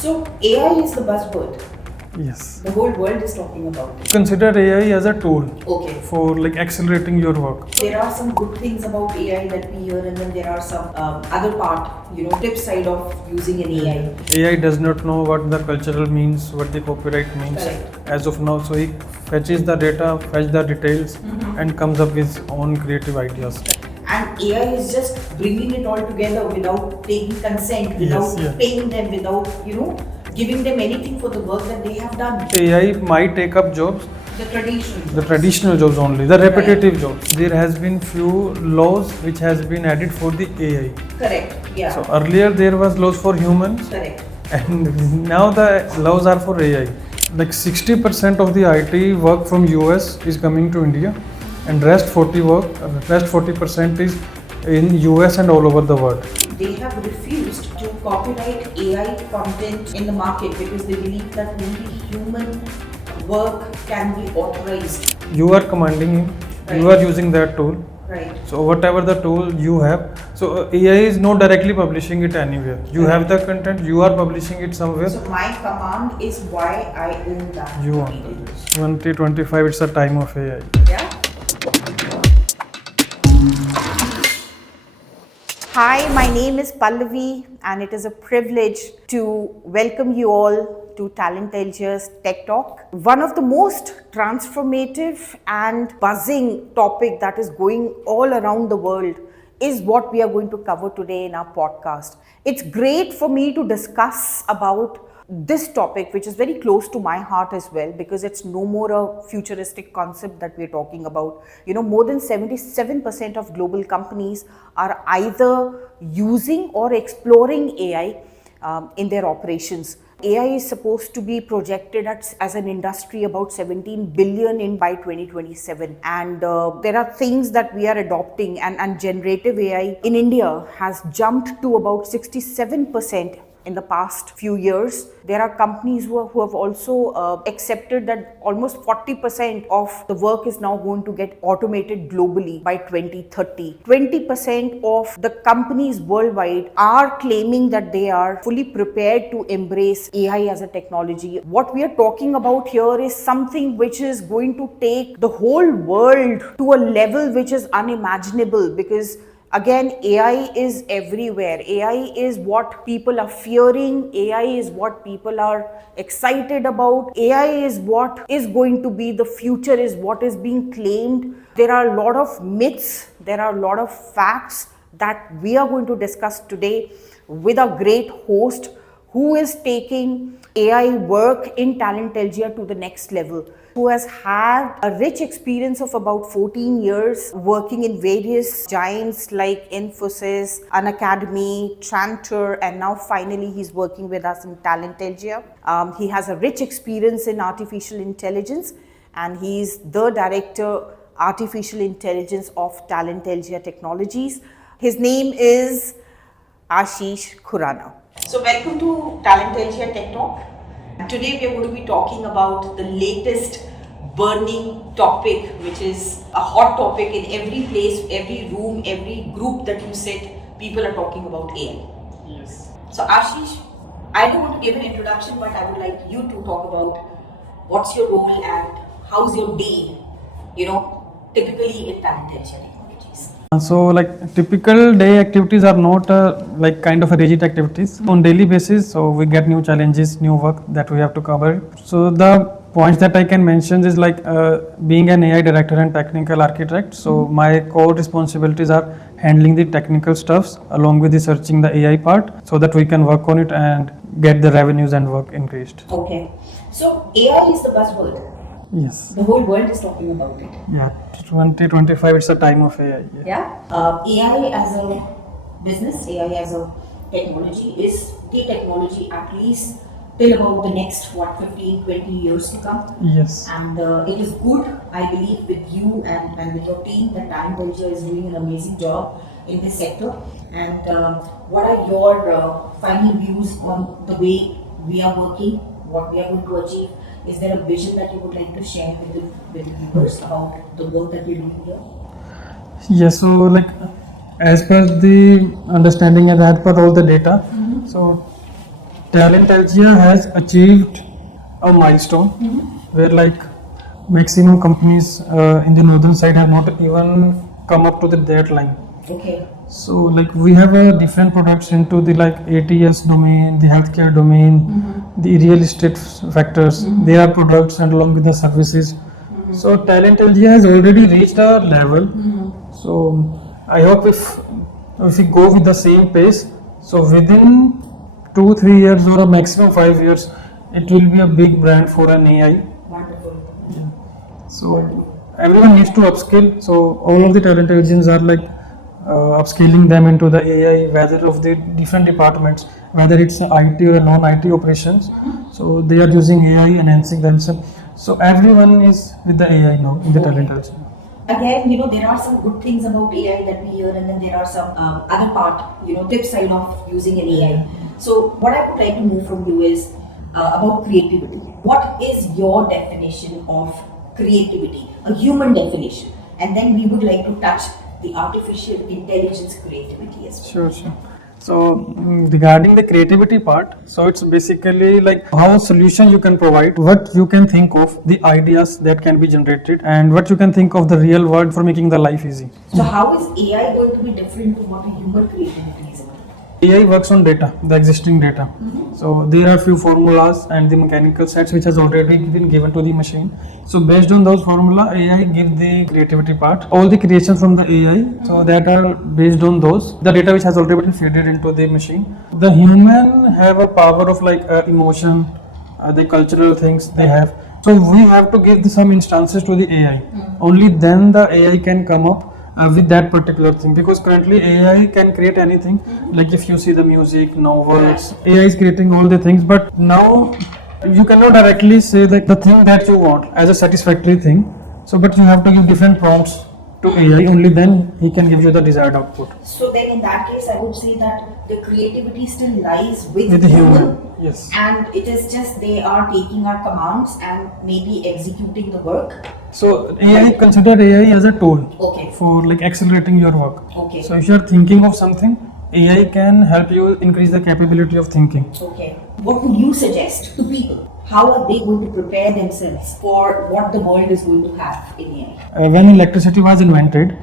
So AI is the buzzword. Yes. The whole world is talking about it. Consider AI as a tool Okay. for like accelerating your work. There are some good things about AI that we hear, and then there are some other part, flip side of using an AI. AI does not know what the cultural means, what the copyright means. Correct. As of now, so he fetches the data, fetch the details, and comes up with his own creative ideas. And AI is just bringing it all together without taking consent, without paying them, without, giving them anything for the work that they have done. AI might take up jobs, The traditional jobs only, the repetitive jobs. There has been few laws which has been added for the AI. Correct, yeah. So earlier there was laws for humans. Correct. And now the laws are for AI. Like 60% of the IT work from US is coming to India, and rest 40% is in US and all over the world. They have refused to copyright AI content in the market because they believe that only human work can be authorized. You are commanding him, you are using that tool. Right. So whatever the tool you have, so AI is not directly publishing it anywhere. You have the content, you are publishing it somewhere. So my command is why I own that. You own it. 2025, it's a time of AI. Yeah. Hi, my name is Pallavi, and it is a privilege to welcome you all to Talentelgia's Tech Talk. One of the most transformative and buzzing topic that is going all around the world is what we are going to cover today in our podcast. It's great for me to discuss about this topic, which is very close to my heart as well, because it's no more a futuristic concept that we're talking about. More than 77% of global companies are either using or exploring AI in their operations. AI is supposed to be projected as an industry about 17 billion by 2027. And there are things that we are adopting, and generative AI in India has jumped to about 67% in the past few years. There are companies who have also accepted that almost 40% of the work is now going to get automated globally by 2030. 20% of the companies worldwide are claiming that they are fully prepared to embrace AI as a technology. What we are talking about here is something which is going to take the whole world to a level which is unimaginable, because again, AI is everywhere. AI is what people are fearing. AI is what people are excited about. AI is what is going to be the future, is what is being claimed. There are a lot of myths. There are a lot of facts that we are going to discuss today with a great host who is taking AI work in Talentelgia to the next level, who has had a rich experience of about 14 years working in various giants like Infosys, Unacademy, Trantor, and now finally he's working with us in Talentelgia. He has a rich experience in artificial intelligence, and he's the director artificial intelligence of Talentelgia Technologies. His name is Ashish Khurana. So welcome to Talentelgia Tech Talk. Today we are going to be talking about the latest burning topic, which is a hot topic in every place, every room, every group that you sit, people are talking about AI. Yes. So Ashish, I don't want to give an introduction, but I would like you to talk about what's your role and how's your day, typically in Talentelgia Technologies. So like typical day activities are not like kind of a rigid activities on daily basis. So we get new challenges, new work that we have to cover. So the points that I can mention is like being an AI director and technical architect. So my core responsibilities are handling the technical stuffs along with researching the AI part, so that we can work on it and get the revenues and work increased. Okay. So AI is the buzzword. Yes. The whole world is talking about it. Yeah. 2025, it's a time of AI. Yeah. AI as a business, AI as a technology is the technology at least till about the next 15, 20 years to come. Yes. And it is good, I believe, with you and with your team that Talentelgia is doing an amazing job in this sector. And what are your final views on the way we are working, what we are going to achieve? Is there a vision that you would like to share with the viewers about the work that we're doing here? Yes, so like as per the understanding and as per all the data, so Talentelgia has achieved a milestone where like maximum companies in the northern side have not even come up to that line. Okay. So like we have different products into the like ATS domain, the healthcare domain, the real estate factors. There are products and along with the services. So Talentelgia has already reached a level. So I hope if we go with the same pace, so within 2-3 years or a maximum 5 years, it will be a big brand for an AI. Wonderful. So everyone needs to upskill. So all of the talent agents are like upscaling them into the AI, whether of the different departments, whether it's IT or non-IT operations. So they are using AI, enhancing themselves. So everyone is with the AI now in the talent agent. Again, there are some good things about AI that we hear, and then there are some other part, flip side of using an AI. So what I would like to know from you is about creativity. What is your definition of creativity, a human definition? And then we would like to touch the artificial intelligence creativity as well. Sure. So regarding the creativity part, so it's basically like how a solution you can provide, what you can think of, the ideas that can be generated, and what you can think of the real world for making the life easy. So how is AI going to be different from what a human creativity is about? AI works on data, the existing data. So there are few formulas and the mechanical sets which has already been given to the machine. So based on those formula, AI gives the creativity part. All the creations from the AI, so that are based on those, the data which has already been fed into the machine. The human have a power of like emotion, the cultural things they have. So we have to give some instances to the AI. Only then the AI can come up with that particular thing, because currently AI can create anything. Like if you see the music, novels, AI is creating all the things, but now you cannot directly say that the thing that you want as a satisfactory thing. So but you have to give different prompts to AI, only then he can give you the desired output. So then in that case, I would say that the creativity still lies with the human. Yes. And it is just they are taking our commands and maybe executing the work. So AI, consider AI as a tool Okay. for like accelerating your work. Okay. So if you are thinking of something, AI can help you increase the capability of thinking. Okay. What would you suggest to people? How are they going to prepare themselves for what the world is going to have in AI? When electricity was invented,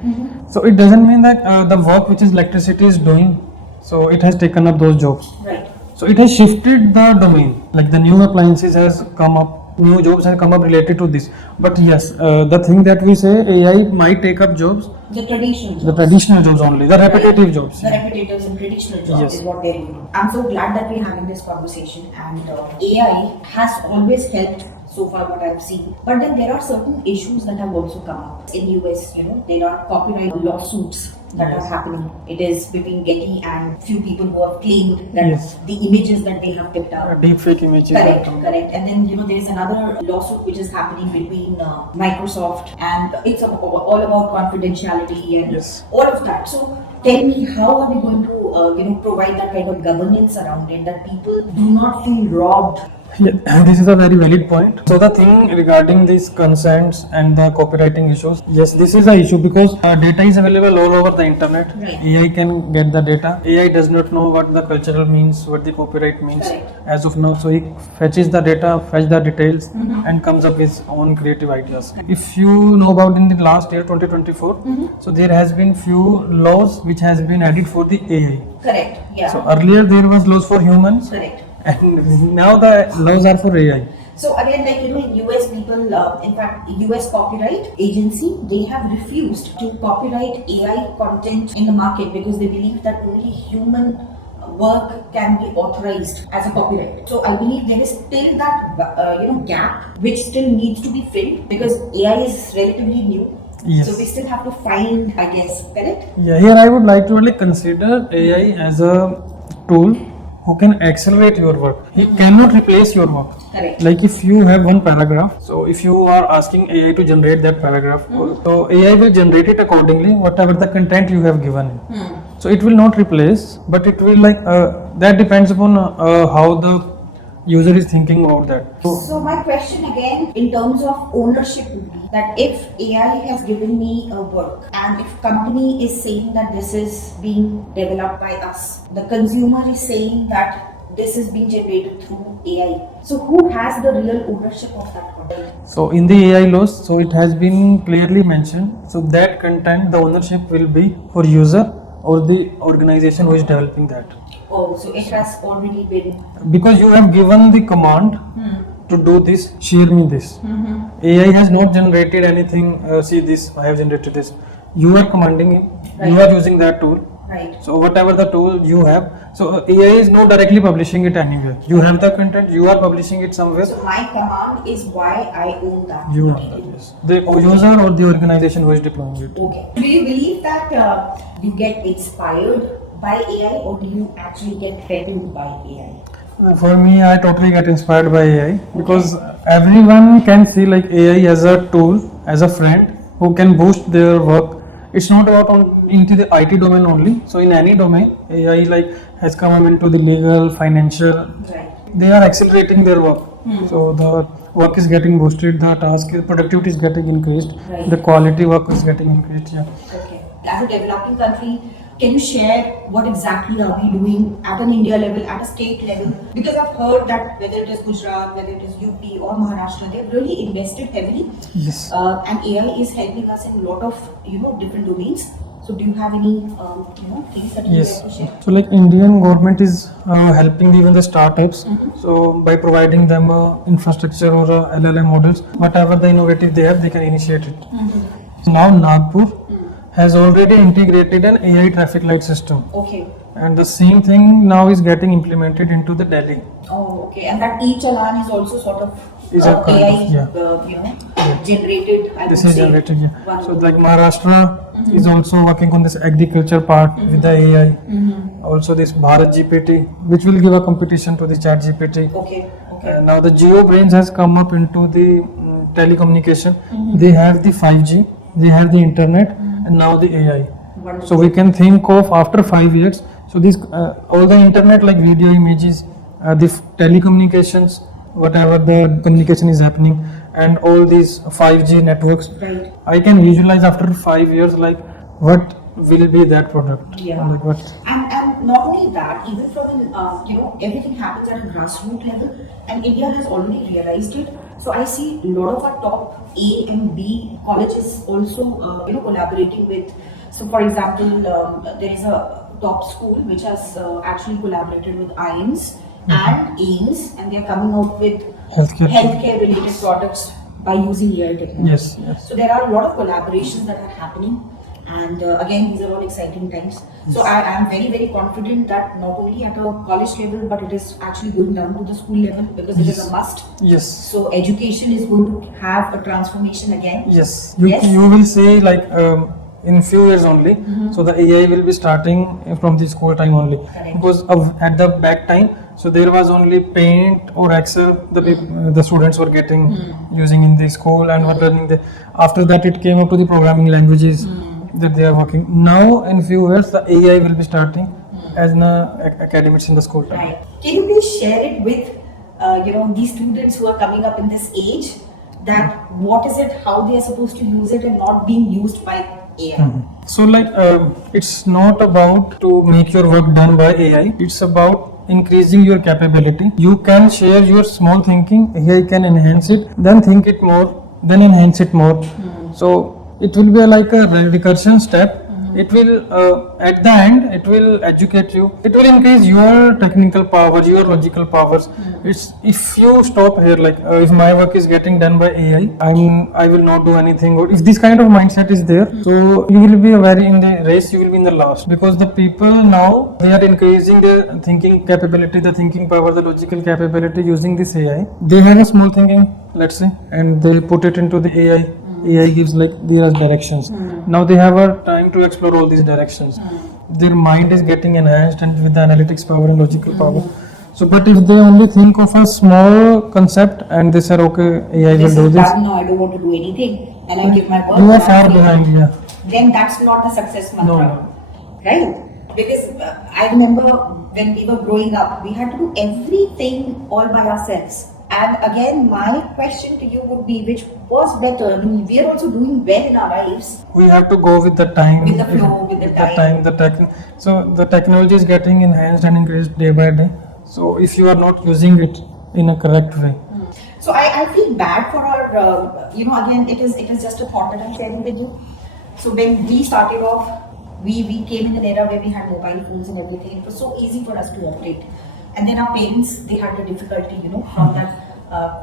so it doesn't mean that the work which is electricity is doing, so it has taken up those jobs. Right. So it has shifted the domain, like the new appliances has come up, new jobs have come up related to this. But yes, the thing that we say, AI might take up jobs, The traditional jobs. the traditional jobs only, the repetitive jobs. The repetitive and traditional jobs Yes. is what they're doing. I'm so glad that we're having this conversation, and AI has always helped so far what I've seen. But then there are certain issues that have also come up. In US, there are copyright lawsuits that are happening. It is between Getty and few people who have claimed that Yes. the images that they have picked up. Deep fake images. Correct. And then there's another lawsuit which is happening between Microsoft, and it's all about confidentiality and Yes. all of that. So tell me, how are we going to provide that kind of governance around it that people do not feel robbed? Yeah, this is a very valid point. So the thing regarding these consents and the copywriting issues, yes, this is an issue because data is available all over the internet. Right. AI can get the data. AI does not know what the cultural means, what the copyright means Correct. as of now. So he fetches the data, fetch the details, and comes up with his own creative ideas. If you know about in the last year 2024, so there has been few laws which has been added for the AI. Correct. Yeah. So earlier there was laws for humans, Correct. and now the laws are for AI. So again, like in US, people, in fact, US Copyright Agency, they have refused to copyright AI content in the market because they believe that only human work can be authorized as a copyright. So I believe there is still that gap which still needs to be filled because AI is relatively new. Yes. So we still have to find, I guess, correct? Yeah, here I would like to really consider AI as a tool who can accelerate your work. He cannot replace your work. Correct. Like if you have one paragraph, so if you are asking AI to generate that paragraph, so AI will generate it accordingly, whatever the content you have given. So it will not replace, but it will like, that depends upon how the user is thinking about that. So my question again in terms of ownership would be that if AI has given me a work and if company is saying that this is being developed by us, the consumer is saying that this is being generated through AI. So who has the real ownership of that content? So in the AI laws, so it has been clearly mentioned. So that content, the ownership will be for user or the organization who is developing that. Oh, so it has already been. Because you have given the command to do this, share me this. AI has not generated anything. See this, I have generated this. You are commanding it. Right. You are using that tool. Right. So whatever the tool you have, so AI is not directly publishing it anywhere. You have the content, you are publishing it somewhere. So my command is why I own that. You own that, yes. The user or the organization who is deploying it. Okay. Do you believe that you get inspired by AI, or do you actually get threatened by AI? For me, I totally get inspired by AI because everyone can see like AI as a tool, as a friend who can boost their work. It's not about into the IT domain only. So in any domain, AI like has come up into the legal, financial. Right. They are accelerating their work. So the work is getting boosted, the productivity is getting increased, Right. the quality work is getting increased. Yeah. Okay. As a developing country, can you share what exactly are we doing at an India level, at a state level? Because I've heard that whether it is Gujarat, whether it is UP or Maharashtra, they've really invested heavily. Yes. And AI is helping us in a lot of different domains. So do you have any things that you would Yes. like to share? So like Indian government is helping even the startups. So by providing them infrastructure or LLM models, whatever the innovative they have, they can initiate it. So now Nagpur has already integrated an AI traffic light system, Okay. and the same thing now is getting implemented into the Delhi. Oh, okay. And that e-challan is also sort of Is a kind AI, of, yeah. generated. I This would is say. generated. Yeah. One. So like Maharashtra is also working on this agriculture part with the AI. Also this Bharat GPT, which will give a competition to the Chat GPT. Okay. Okay. Now the GeoBrains has come up into the telecommunication. They have the 5G, they have the internet, and now the AI. Wonderful. So we can think of after 5 years. So this all the internet like video, images, the telecommunications, whatever the communication is happening, and all these 5G networks. Right. I can visualize after 5 years like what will be that product. Yeah. Like what? And not only that, even from everything happens at a grassroots level, and India has already realized it. So I see a lot of our top A and B colleges also collaborating with. So for example, there is a top school which has actually collaborated with IIMS and AIMS, and they are coming out with healthcare related products by using AI technology. Yes, yes. So there are a lot of collaborations that are happening, and again, these are all exciting times. So I am very, very confident that not only at a college level, but it is actually going down to the school level, because it is a must. Yes. So education is going to have a transformation again. Yes. Yes. You will say like in few years only. So the AI will be starting from the school time only. Correct. Because at the back time, so there was only Paint or Excel the students were getting using in the school and were learning the. After that, it came up to the programming languages that they are working. Now in few years, the AI will be starting as an academics in the school time. Right. Can you please share it with these students who are coming up in this age? That what is it, how they are supposed to use it, and not being used by AI. So like it's not about to make your work done by AI. It's about increasing your capability. You can share your small thinking. AI can enhance it. Then think it more. Then enhance it more. So it will be like a recursion step. It will at the end it will educate you. It will increase your technical powers, your logical powers. It's if you stop here, like if my work is getting done by AI, I will not do anything. Or if this kind of mindset is there, so you will be very in the race. You will be in the last, because the people now they are increasing their thinking capability, the thinking power, the logical capability using this AI. They have a small thinking, let's say, and they put it into the AI. AI gives like there are directions. Now they have a time to explore all these directions. Their mind is getting enhanced and with the analytics power and logical power. So, but if they only think of a small concept and they say, okay, AI will do this. No, I don't want to do anything, and I give my work. You are far behind, yeah. Then that's not the success mantra, No. right? Because I remember when we were growing up, we had to do everything all by ourselves. And again, my question to you would be, which was better? I mean, we are also doing well in our lives. We have to go with the time. With the flow, with the time. So the technology is getting enhanced and increased day by day. So if you are not using it in a correct way. So I feel bad for our, again, it is just a thought that I'm sharing with you. So when we started off, we came in an era where we had mobile phones and everything. It was so easy for us to operate. And then our parents, they had the difficulty, from that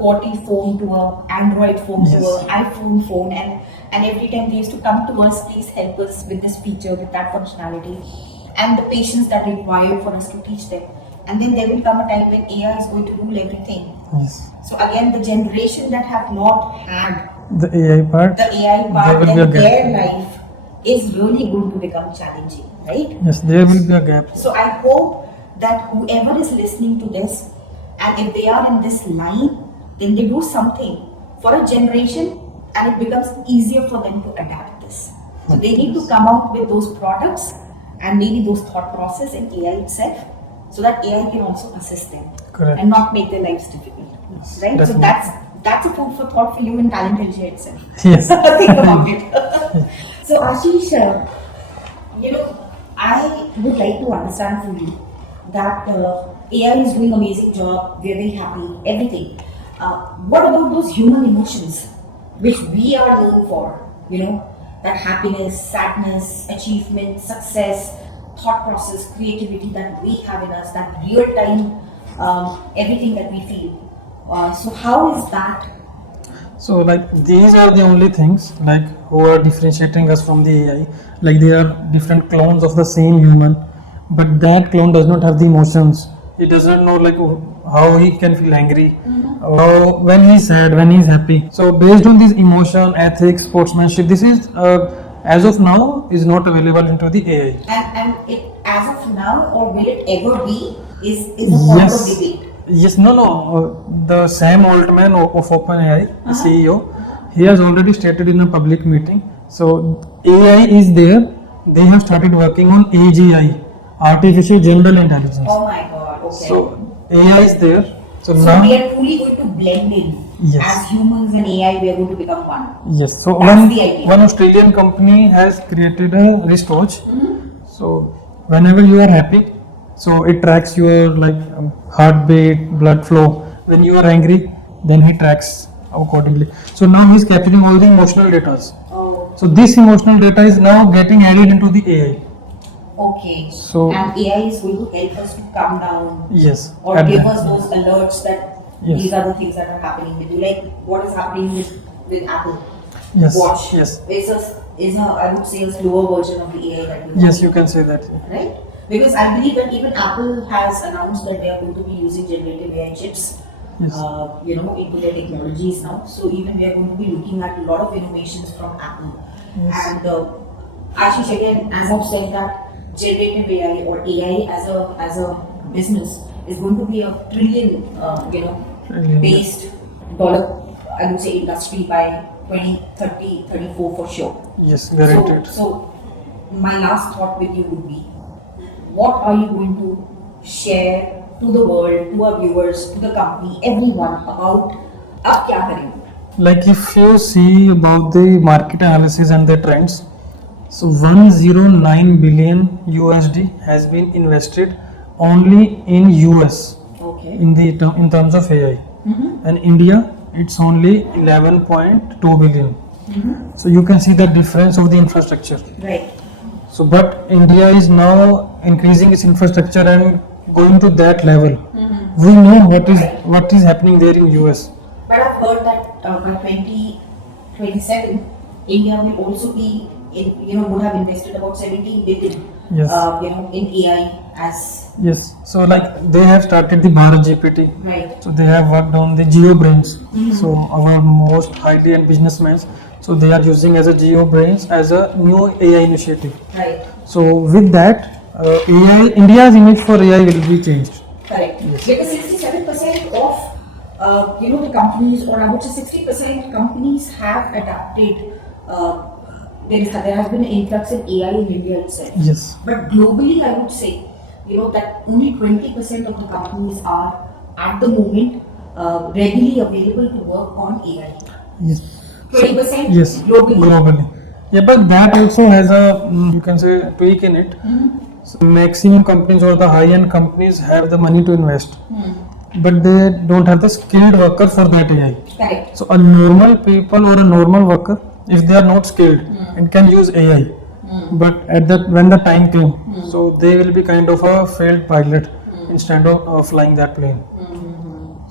QWERTY phone to a Android phone to a iPhone phone. And every time they used to come to us, please help us with this feature, with that functionality. And the patience that required for us to teach them. And then there will come a time when AI is going to rule everything. Yes. So again, the generation that have not had The AI part, then their life is really going to become challenging, right? yes, there will be a gap. So I hope that whoever is listening to this, and if they are in this line, then they do something for a generation, and it becomes easier for them to adapt this. So they need to come out with those products and maybe those thought process in AI itself, so that AI can also assist them. Correct. And not make their lives difficult, right? Definitely. So that's a food for thought for you in Talentelgia itself. Yes. Think about it. So Ashish, I would like to understand from you that AI is doing amazing job, we're very happy, everything. What about those human emotions which we are known for? That happiness, sadness, achievement, success, thought process, creativity that we have in us, that real time, everything that we feel. So how is that? So like these are the only things like who are differentiating us from the AI. Like they are different clones of the same human, but that clone does not have the emotions. He doesn't know like how he can feel angry, how when he's sad, when he's happy. So based on this emotion, ethics, sportsmanship, this is as of now is not available into the AI. And it as of now, or will it ever be, is a point of debate. Yes, no. The Sam Altman of OpenAI, CEO, he has already stated in a public meeting. So AI is there. They have started working on AGI, Artificial General Intelligence. Oh my God. Okay. So AI is there. So So now we are truly going to blend in. Yes. As humans and AI, we are going to become one. yes. So That's the idea. one Australian company has created a wristwatch. So whenever you are happy, so it tracks your like heartbeat, blood flow. When you are angry, then he tracks accordingly. So now he's capturing all the emotional data. Oh. So this emotional data is now getting added into the AI. Okay. So- and AI is going to help us to calm down Yes. or at give that. us those alerts that Yes. these are the things that are happening with you. Like what is happening with Apple Yes. Watch. Yes. Is a I would say a slower version of the AI that we Yes, have. you can say that. Right? Because I believe that even Apple has announced that they are going to be using generative AI chips, Yes. into their technologies now. So even we are going to be looking at a lot of innovations from Apple. Yes. And Ashish, again, as I've said that generative AI or AI as a business is going to be a trillion, Trillion, based dollar, I would say, industry by 2030, 34 for sure. Yes, guaranteed. So my last thought with you would be, what are you going to share to the world, to our viewers, to the company, everyone about आप क्या करेंगे? Like if you see about the market analysis and the trends, so 109 billion USD has been invested only in US Okay. in terms of AI, and India it's only 11.2 billion. So you can see the difference of the infrastructure. Right. So but India is now increasing its infrastructure and going to that level. We know what is happening there in US. But I've heard that by 2027, India will also be would have invested about 17 billion. Yes. In AI as Yes, so like they have started the Bharat GPT. right. So they have worked on the Geo Brains. So our most highly end businessmen, so they are using as a Geo Brains as a new AI initiative. Right. So with that, AI India's image for AI will be changed. Correct. Because 67% of the companies, or I would say 60% companies have adapted. There has been an influx in AI in India itself. Yes. But globally, I would say, that only 20% of the companies are at the moment readily available to work on AI. Yes. 20% Yes. globally. Yeah, but that also has a you can say tweak in it. So maximum companies or the high-end companies have the money to invest, but they don't have the skilled worker for that AI. Correct. So a normal people or a normal worker, if they are not skilled and can use AI, but at that when the time came, so they will be kind of a failed pilot instead of flying that plane.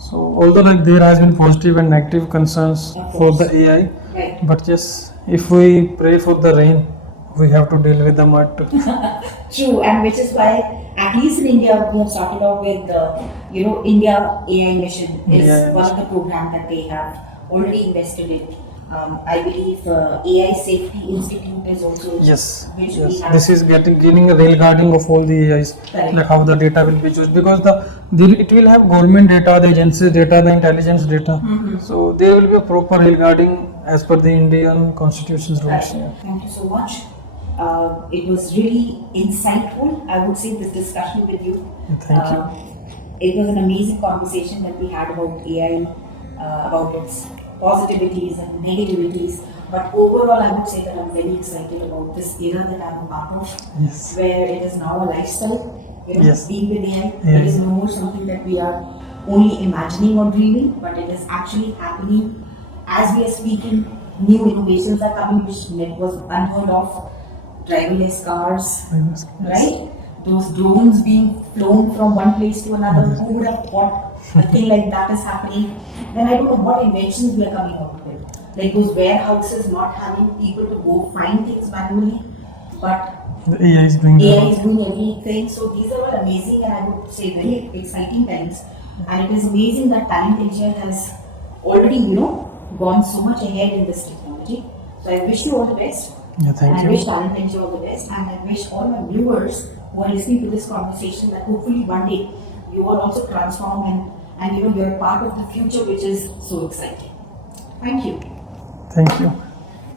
So although like there has been positive and negative concerns for the AI, Right. but yes, if we pray for the rain, we have to deal with the mud too. True, and which is why, at least in India, we have started off with India AI mission is Yeah. one of the programs that they have already invested in. I believe AI Safety Institute is also Yes, which we yes. have. This is gaining a rail guarding of all the AIs, Correct. like how the data will be used, because it will have government data, the agencies data, the intelligence data. So there will be a proper rail guarding as per the Indian constitution's rules. Right. Thank you so much. It was really insightful, I would say, this discussion with you. Thank you. It was an amazing conversation that we had about AI, about its positivities and negativities. But overall, I would say that I'm very excited about this era that I'm a part of, Yes. where it is now a lifestyle. Yes. Being with AI, Yeah. it is no more something that we are only imagining or dreaming, but it is actually happening as we are speaking. New innovations are coming which was unheard of. Driverless cars, right? Those drones being flown from one place to another. Who would have thought a thing like that is happening? Then I don't know what inventions we are coming up with. Like those warehouses not having people to go find things manually, but The AI is doing AI that. is doing everything. So these are all amazing and I would say very exciting times. And it is amazing that Talentelgia has already, gone so much ahead in this technology. So I wish you all the best. Yeah, thank and you. I wish Talentelgia all the best. And I wish all my viewers who are listening to this conversation that hopefully one day you will also transform and you're a part of the future, which is so exciting. Thank you. Thank you.